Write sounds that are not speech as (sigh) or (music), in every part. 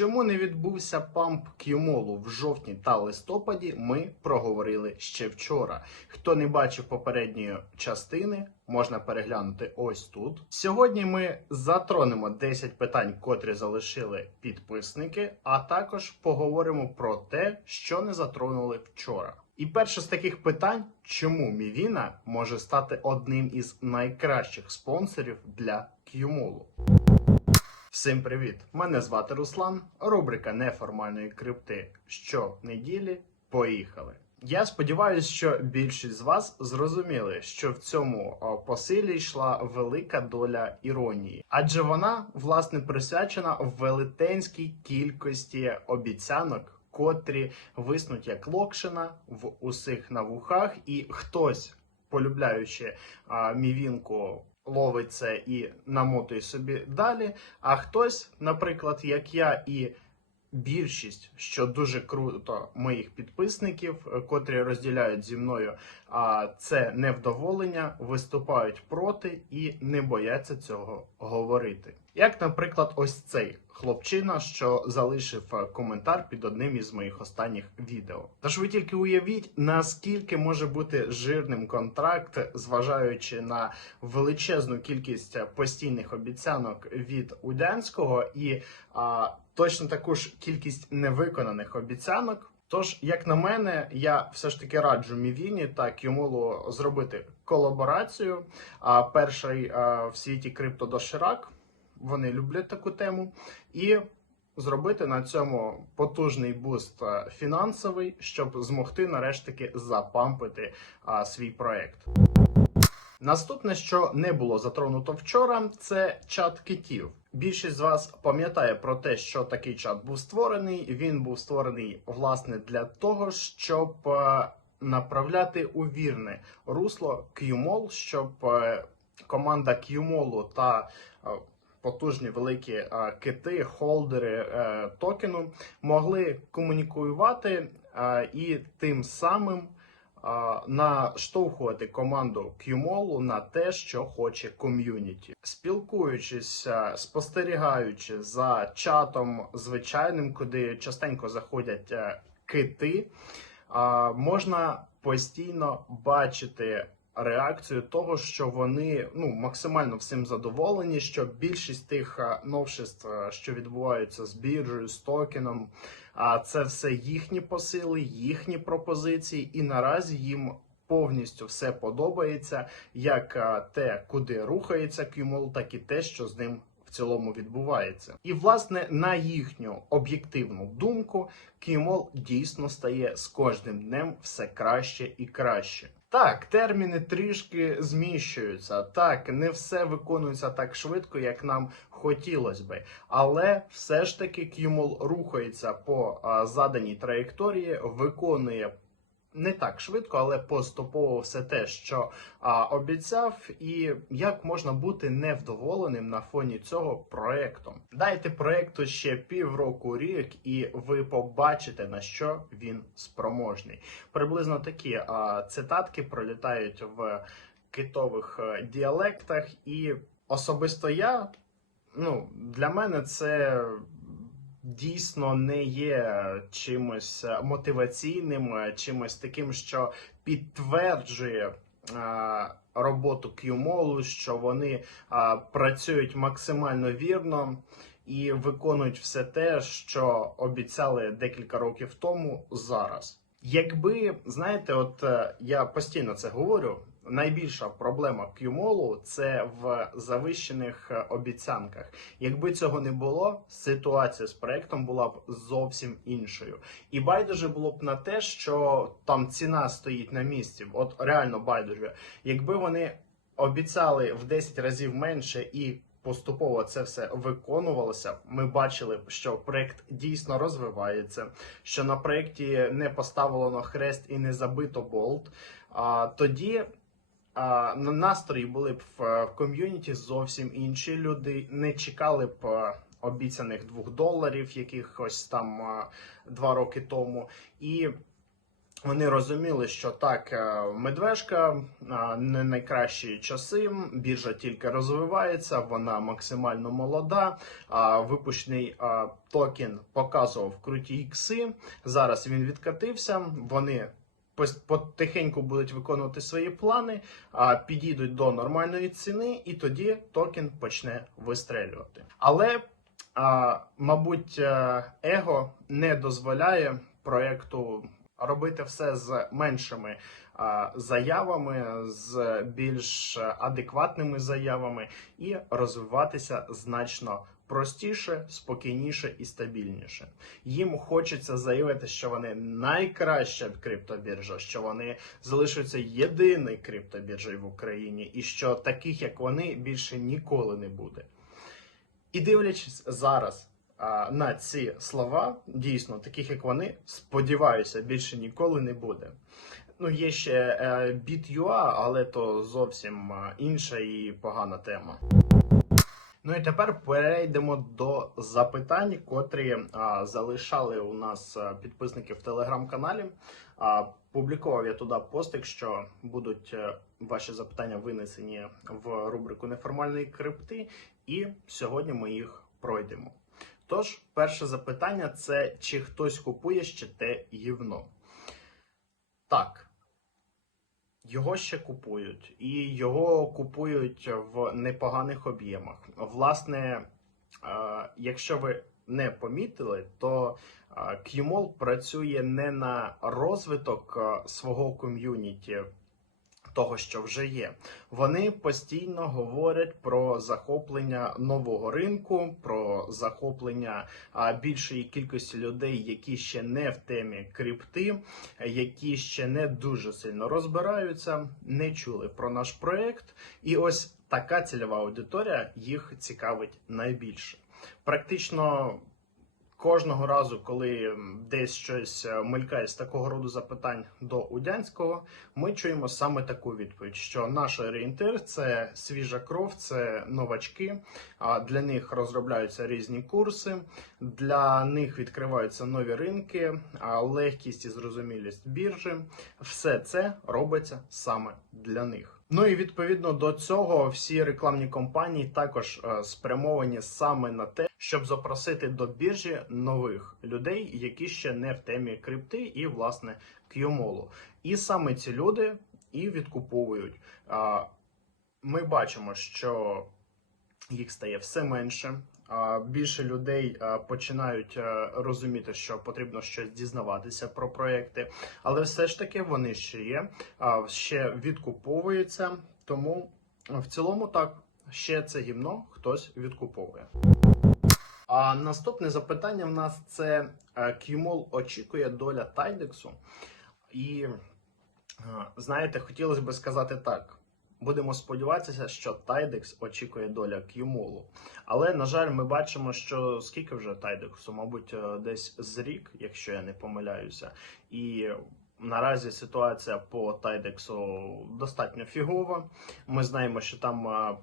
Чому не відбувся памп К'юмолу в жовтні та листопаді, ми проговорили ще вчора. Хто не бачив попередньої частини, можна переглянути ось тут. Сьогодні ми затронемо 10 питань, котрі залишили підписники, а також поговоримо про те, що не затронули вчора. І перше з таких питань, чому Мівіна може стати одним із найкращих спонсорів для К'юмолу. Всім привіт! Мене звати Руслан. Рубрика неформальної крипти щонеділі. Поїхали! Я сподіваюся, що більшість з вас зрозуміли, що в цьому посилі йшла велика доля іронії, адже вона власне присвячена велетенській кількості обіцянок, котрі виснуть як локшина в усіх на вухах, і хтось, полюбляючи а, мівінку, ловить це і намотує собі далі. А хтось, наприклад, як я і більшість, що дуже круто, моїх підписників, е, котрі розділяють зі мною це невдоволення, виступають проти і не бояться цього говорити. Як, наприклад, ось цей хлопчина, що залишив е, коментар під одним із моїх останніх відео. Тож ви тільки уявіть, наскільки може бути жирним контракт, зважаючи на величезну кількість е, постійних обіцянок від Удянського і а, точно таку ж кількість невиконаних обіцянок. Тож, як на мене, я все ж таки раджу Мівіні та Кюмолу зробити колаборацію. А перший в світі криптодоширак. Вони люблять таку тему, і зробити на цьому потужний буст фінансовий, щоб змогти нарешті запампити а, свій проект. Наступне, що не було затронуто вчора, це чат китів. Більшість з вас пам'ятає про те, що такий чат був створений. Він був створений власне для того, щоб е, направляти у вірне русло QMOL, щоб е, команда QMOL та е, потужні великі кити, холдери токену могли комунікувати і тим самим наштовхувати команду QMOL на те, що хоче ком'юніті, спілкуючись, спостерігаючи за чатом звичайним, куди частенько заходять кити, можна постійно бачити. Реакцію того, що вони ну максимально всім задоволені, що більшість тих новшеств, що відбуваються з біржею, з токеном, а це все їхні посили, їхні пропозиції, і наразі їм повністю все подобається, як те, куди рухається QML, так і те, що з ним. В цілому відбувається, і власне на їхню об'єктивну думку, QMOL дійсно стає з кожним днем все краще і краще. Так, терміни трішки зміщуються. Так, не все виконується так швидко, як нам хотілося би. Але все ж таки QMOL рухається по а, заданій траєкторії, виконує. Не так швидко, але поступово все те, що а, обіцяв, і як можна бути невдоволеним на фоні цього проекту. Дайте проекту ще півроку рік, і ви побачите на що він спроможний. Приблизно такі а, цитатки пролітають в китових е, діалектах, і особисто я, ну для мене це дійсно не є чимось мотиваційним, е, чимось таким, що підтверджує. е, Роботу QMOL, що вони а, працюють максимально вірно і виконують все те, що обіцяли декілька років тому зараз. Якби знаєте, от е, я постійно це говорю. Найбільша проблема QMOL – це в завищених е, обіцянках. Якби цього не було, ситуація з проектом була б зовсім іншою. І байдуже було б на те, що там ціна стоїть на місці. От реально байдуже. Якби вони обіцяли в 10 разів менше і поступово це все виконувалося. Ми бачили, що проект дійсно розвивається, що на проєкті не поставлено хрест і не забито болт. А тоді настрої були б в, в ком'юніті зовсім інші люди, не чекали б. Обіцяних двох доларів, якихось там а, два роки тому, і Вони розуміли, що так, е, медвежка не найкращі часи. Біржа тільки розвивається, вона максимально молода. Випущений токен показував круті ікси. Зараз він відкатився. Вони потихеньку будуть виконувати свої плани, підійдуть до нормальної ціни, і тоді токен почне вистрелювати. Але мабуть, его не дозволяє проекту робити все з меншими заявами, з більш адекватними заявами і розвиватися значно простіше, спокійніше і стабільніше. Їм хочеться заявити, що вони найкраща криптобіржа, що вони залишаться єдиною криптобіржею в Україні, і що таких як вони більше ніколи не буде. І дивлячись зараз на ці слова, дійсно, таких як вони, сподіваюся, більше ніколи не буде. Ну, є ще е, Bit.ua, але то зовсім інша і погана тема. Ну і тепер перейдемо до запитань, котрі а, залишали у нас підписники в телеграм-каналі. Публікував я туди постик, що будуть е, ваші запитання винесені в рубрику неформальної крипти, і сьогодні ми їх пройдемо. Тож, перше запитання це чи хтось купує ще те гівно? Так. Його ще купують, і його купують в непоганих об'ємах. Власне, е, якщо ви не помітили, то е, QMall працює не на розвиток е, свого ком'юніті, того, що вже є. Вони постійно говорять про захоплення нового ринку, про захоплення більшої кількості людей, які ще не в темі крипти, які ще не дуже сильно розбираються, не чули про наш проект. І ось така цільова аудиторія їх цікавить найбільше. Практично кожного разу, коли десь щось е, мелькає з такого роду запитань до Удянського, ми чуємо саме таку відповідь: що наш орієнтир це свіжа кров, це новачки. Для них розробляються різні курси, для них відкриваються нові ринки, легкість і зрозумілість біржі. Все це робиться саме для них. Ну і відповідно до цього всі рекламні компанії також е, спрямовані саме на те, щоб запросити до біржі нових людей, які ще не в темі крипти і власне к'юмолу. І саме ці люди і відкуповують. Ми бачимо, що їх стає все менше. Більше людей починають розуміти, що потрібно щось дізнаватися про проекти, але все ж таки вони ще є, ще відкуповуються. Тому в цілому так ще це гімно хтось відкуповує. А наступне запитання в нас це е, QMOL очікує доля Тайдексу. І е, знаєте, хотілося б сказати так. Будемо сподіватися, що Тайдекс очікує доля QMOL. Але, на жаль, ми бачимо, що скільки вже Тайдексу, мабуть, е, десь з рік, якщо я не помиляюся. І наразі ситуація по Тайдексу достатньо фігова. Ми знаємо, що там е,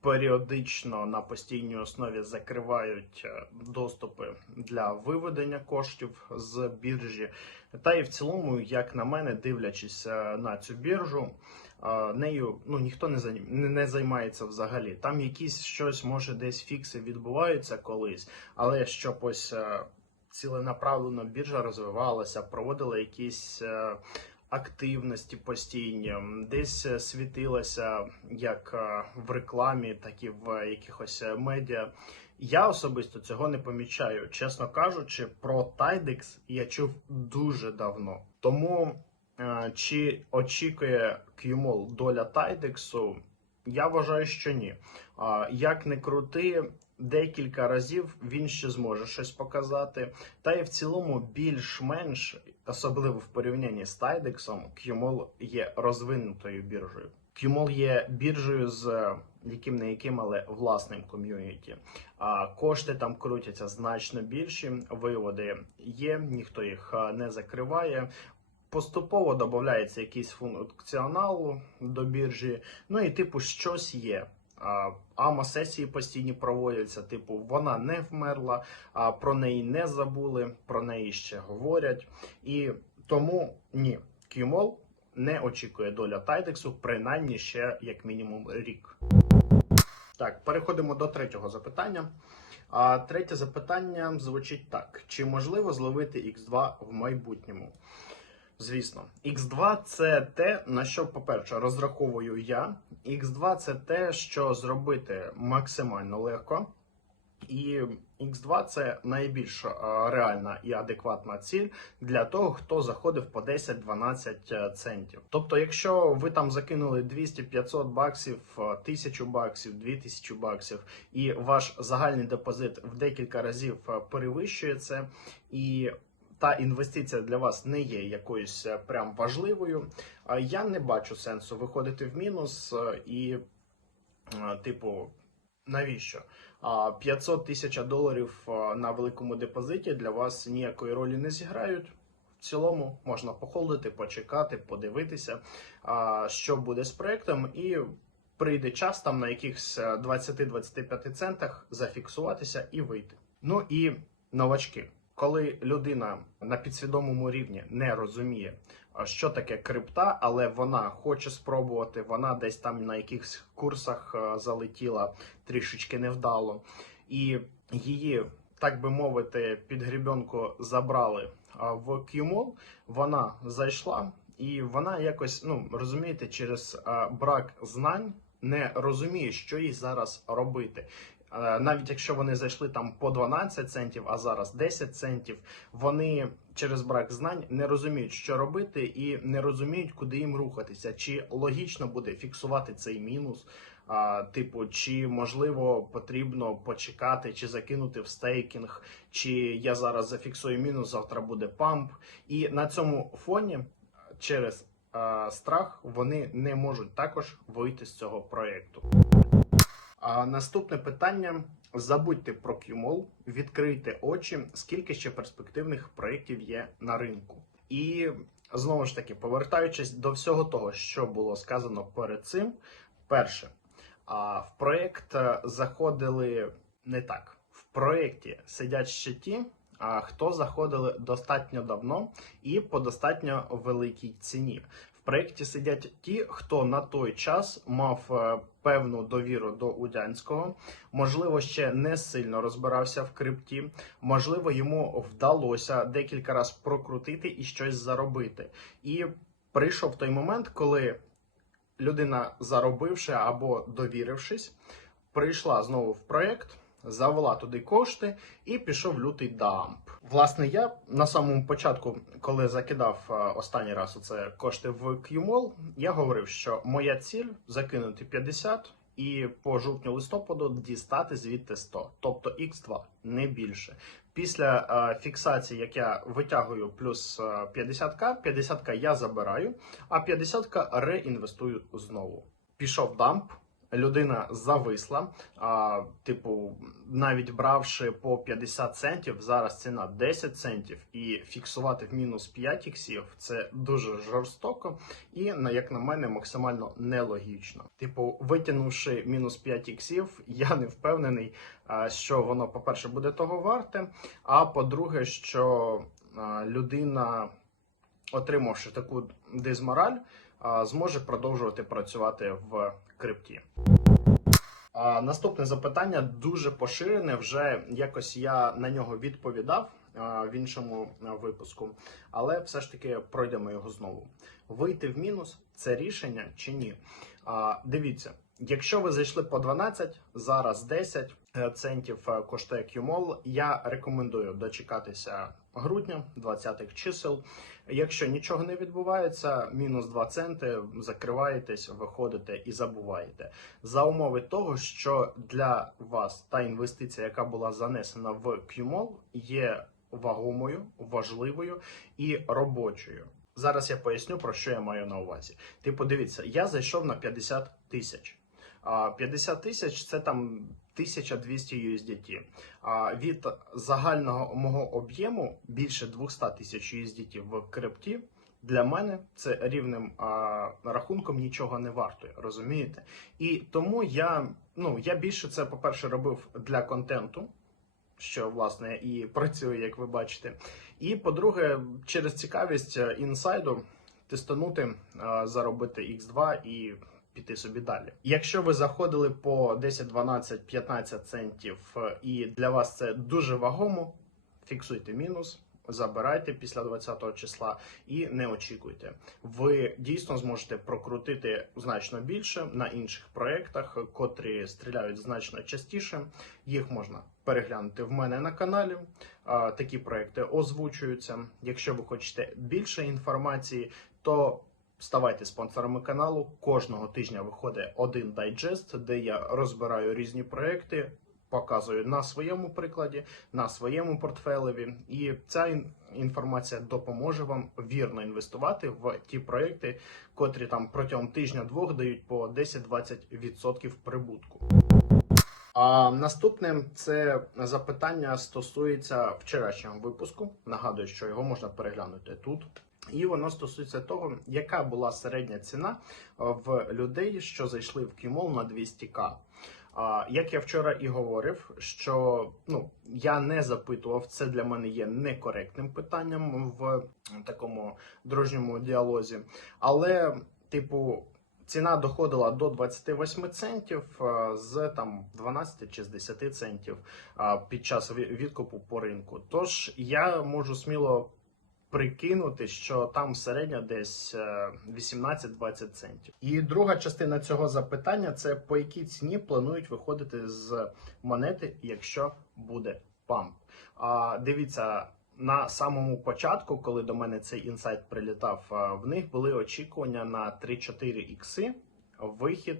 періодично на постійній основі закривають е, доступи для виведення коштів з біржі. Та і в цілому, як на мене, дивлячись на цю біржу, нею ну ніхто не не займається взагалі. Там якісь щось може десь фікси відбуваються колись, але щоб ось е, ціленаправлено біржа розвивалася, проводила якісь. е, Активності постійні, десь е, світилася як в рекламі, так і в якихось медіа. Я особисто цього не помічаю. Чесно кажучи, про Tidex я чув дуже давно. Тому чи очікує QMOL доля Тайдексу, я вважаю, що ні. Як не крути, декілька разів він ще зможе щось показати. Та і в цілому, більш-менш, особливо в порівнянні з Тайдексом, QMOL є розвинутою біржею. QMOL є біржею з е, яким не яким, але власним ком'юніті. Кошти там крутяться значно більші. Виводи є, ніхто їх е, не закриває. Поступово додається якийсь функціонал до біржі. Ну і типу щось є. А, Ама сесії постійні проводяться. Типу, вона не вмерла, про неї не забули, про неї ще говорять. І Тому ні, QMOL не очікує доля Тайдексу, принаймні ще як мінімум рік. Так, переходимо до третього запитання. А третє запитання звучить так: чи можливо зловити X2 в майбутньому? Звісно, X2 це те, на що, по-перше, розраховую я. X2 це те, що зробити максимально легко. І X2 це найбільш е, реальна і адекватна ціль для того, хто заходив по 10-12 центів. Тобто, якщо ви там закинули 200-500 баксів, е, 1000 баксів, 2000 баксів, і ваш загальний депозит в декілька разів е, перевищує це, і та інвестиція для вас не є якоюсь е, прям важливою, я не бачу сенсу виходити в мінус е, і, е, типу, навіщо? 500 тисяч доларів на великому депозиті для вас ніякої ролі не зіграють. В цілому можна похолдити, почекати, подивитися, що буде з проектом, і прийде час там на якихось е, 20-25 центах зафіксуватися і вийти. Ну і новачки. Коли людина на підсвідомому рівні не розуміє, що таке крипта, але вона хоче спробувати, вона десь там на якихось курсах залетіла трішечки невдало, і її, так би мовити, під грібенку забрали в QMOL, вона зайшла, і вона якось, ну розумієте, через брак знань не розуміє, що їй зараз робити. Е, Навіть якщо вони зайшли там по 12 центів, а зараз 10 центів, вони через брак знань не розуміють, що робити, і не розуміють, куди їм рухатися. Чи логічно буде фіксувати цей мінус? Типу, чи можливо потрібно почекати, чи закинути в стейкінг, чи я зараз зафіксую мінус, завтра буде памп. І на цьому фоні через а, страх вони не можуть також вийти з цього проєкту. Наступне питання: забудьте про QMOL, відкрийте очі, скільки ще перспективних проєктів є на ринку. І знову ж таки, повертаючись до всього того, що було сказано перед цим, перше, в проєкт е, заходили не так. В проєкті сидять ще ті, хто заходили достатньо давно і по достатньо великій ціні. Проєкті сидять ті, хто на той час мав е, певну довіру до Удянського, можливо, ще не сильно розбирався в крипті, можливо, йому вдалося декілька разів прокрутити і щось заробити. І прийшов той момент, коли людина, заробивши або довірившись, прийшла знову в проєкт, завела туди кошти і пішов лютий дамп. Власне, я на самому початку, коли закидав е, останній раз оце кошти в QMOL, я говорив, що моя ціль закинути 50 і по жовтню листопаду дістати звідти 100, тобто X2, не більше. Після е, фіксації, як я витягую плюс е, 50к, 50к я забираю, а 50к реінвестую знову. Пішов дамп. Людина зависла, а, типу, навіть бравши по 50 центів, зараз ціна 10 центів, і фіксувати в мінус 5 іксів це дуже жорстоко і, як на мене, максимально нелогічно. Типу, витягнувши мінус 5 іксів, (laughs) я не впевнений, що воно, по-перше, буде того варте. А по-друге, що людина, отримавши таку дизмораль, зможе продовжувати працювати в крипті. А, наступне запитання дуже поширене. Вже якось я на нього відповідав а, в іншому випуску, але все ж таки пройдемо його знову. Вийти в мінус це рішення чи ні? А, дивіться, якщо ви зайшли по 12, зараз 10 е, центів е, коштує QMOL, я рекомендую дочекатися грудня 20-х чисел. Якщо нічого не відбувається, мінус 2 центи, закриваєтесь, виходите і забуваєте. За умови того, що для вас та інвестиція, яка була занесена в QMOL, є вагомою, важливою і робочою. Зараз я поясню, про що я маю на увазі. Типу, дивіться, я зайшов на 50 тисяч. А 50 тисяч це там 1200 USDT. А від загального мого об'єму більше 200 тисяч USDT в крипті. Для мене це рівним а, рахунком нічого не вартує, розумієте? І тому я, ну, я більше це, по-перше, робив для контенту. що власне і працює, як ви бачите. І по-друге, через цікавість е, інсайду тестанути, е, заробити X2 і піти собі далі. Якщо ви заходили по 10, 12, 15 центів, е, і для вас це дуже вагомо, фіксуйте мінус. Забирайте після 20 числа і не очікуйте. Ви дійсно зможете прокрутити значно більше на інших проєктах, котрі стріляють значно частіше. Їх можна переглянути в мене на каналі. Такі проекти озвучуються. Якщо ви хочете більше інформації, то ставайте спонсорами каналу. Кожного тижня виходить один дайджест, де я розбираю різні проекти. Показую на своєму прикладі, на своєму портфелеві, і ця інформація допоможе вам вірно інвестувати в ті проекти, котрі там протягом тижня-двох дають по 10-20% прибутку. А наступне це запитання стосується вчорашнього випуску. Нагадую, що його можна переглянути тут. І воно стосується того, яка була середня ціна е, в людей, що зайшли в Кімол на 200к. Як я вчора і говорив, що ну я не запитував, це для мене є некоректним питанням в такому дружньому діалозі. Але, типу, ціна доходила до 28 центів е, з там 12 чи з 10 центів е, під час відкупу по ринку. Тож я можу сміло прикинути, що там середня десь е, 18-20 центів. І друга частина цього запитання це по якій ціні планують виходити з монети, якщо буде памп. А дивіться. На самому початку, коли до мене цей інсайт прилітав, в них були очікування на 3-4 ікси, вихід,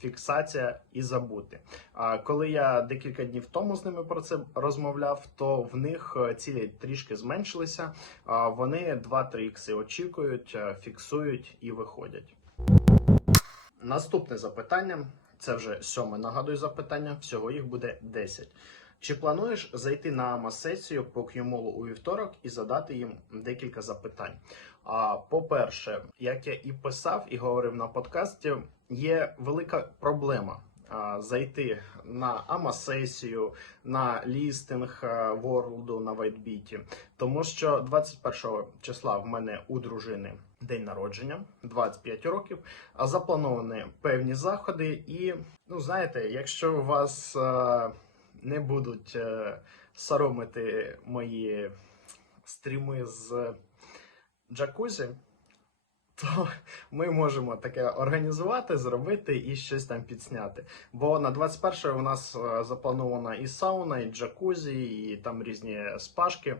фіксація і забути. А коли я декілька днів тому з ними про це розмовляв, то в них е, цілі трішки зменшилися. Вони 2-3 ікси очікують, е, фіксують і виходять. Наступне запитання це вже сьоме. Нагадую запитання. Всього їх буде 10. Чи плануєш зайти на АМА-сесію по QMOL у вівторок і задати їм декілька запитань? А по-перше, як я і писав і говорив на подкасті, є велика проблема а, зайти на АМА-сесію, на лістинг а, Ворлду на WhiteBit, тому що 21 числа в мене у дружини день народження, 25 років, а заплановані певні заходи. І ну знаєте, якщо у вас е, не будуть е, соромити мої стріми з джакузі, то (laughs) ми можемо таке організувати, зробити і щось там підсняти. Бо на 21 у нас е, запланована і сауна, і джакузі, і там різні спашки,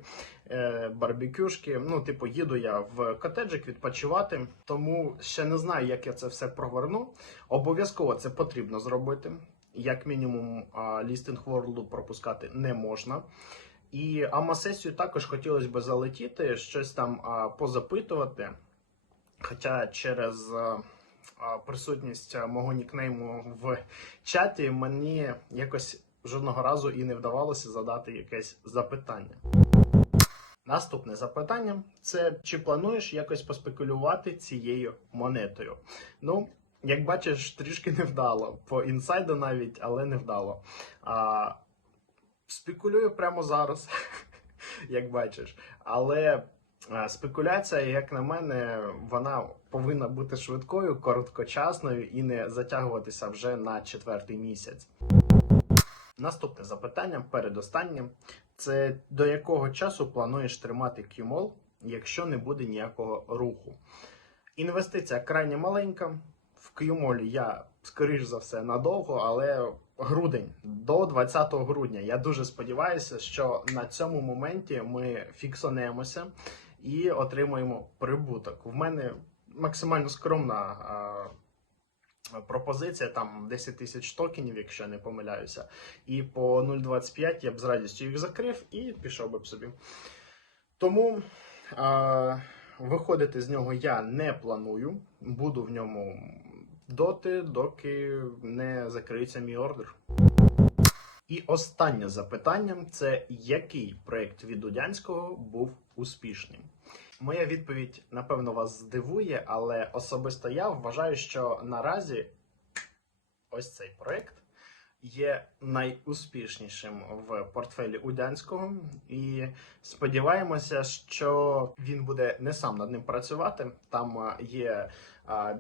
е, барбекюшки. Ну, типу, їду я в котеджик відпочивати, тому ще не знаю, як я це все проверну. Обов'язково це потрібно зробити. Як мінімум, лістинг Ворлду пропускати не можна. І АМА-сесію також хотілося б залетіти, щось там позапитувати. Хоча через а, присутність мого нікнейму в чаті мені якось жодного разу і не вдавалося задати якесь запитання. Наступне запитання це чи плануєш якось поспекулювати цією монетою? Ну, як бачиш, трішки не вдало. По інсайду навіть, але не вдало. А, спекулюю прямо зараз, (laughs) як бачиш. Але спекуляція, як на мене, вона повинна бути швидкою, короткочасною і не затягуватися вже на четвертий місяць. Наступне запитання, передостаннє. Це до якого часу плануєш тримати QMOL, якщо не буде ніякого руху? Інвестиція крайне маленька. В QMOL я, скоріш за все, надовго, але грудень до 20 грудня. Я дуже сподіваюся, що на цьому моменті ми фіксонемося і отримаємо прибуток. В мене максимально скромна а, пропозиція, там 10 тисяч токенів, якщо я не помиляюся. І по 0,25 я б з радістю їх закрив і пішов би б собі. Тому а, виходити з нього я не планую. Буду в ньому доти, доки не закриється мій ордер. І останнє запитання це який проєкт від Дудянського був успішним? Моя відповідь, напевно, вас здивує, але особисто я вважаю, що наразі ось цей проєкт є найуспішнішим в портфелі Удянського, і сподіваємося, що він буде не сам над ним працювати. Там є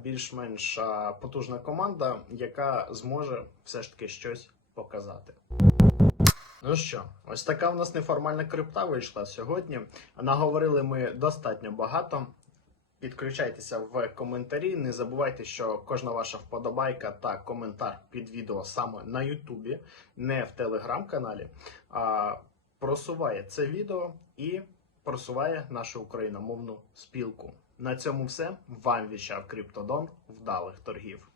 більш-менш потужна команда, яка зможе все ж таки щось показати. Ну що, ось така в нас неформальна крипта вийшла сьогодні. Наговорили ми достатньо багато. Підключайтеся в коментарі. Не забувайте, що кожна ваша вподобайка та коментар під відео саме на Ютубі, не в телеграм-каналі, а просуває це відео і просуває нашу україномовну спілку. На цьому все. Вам віщав Криптодон. Вдалих торгів.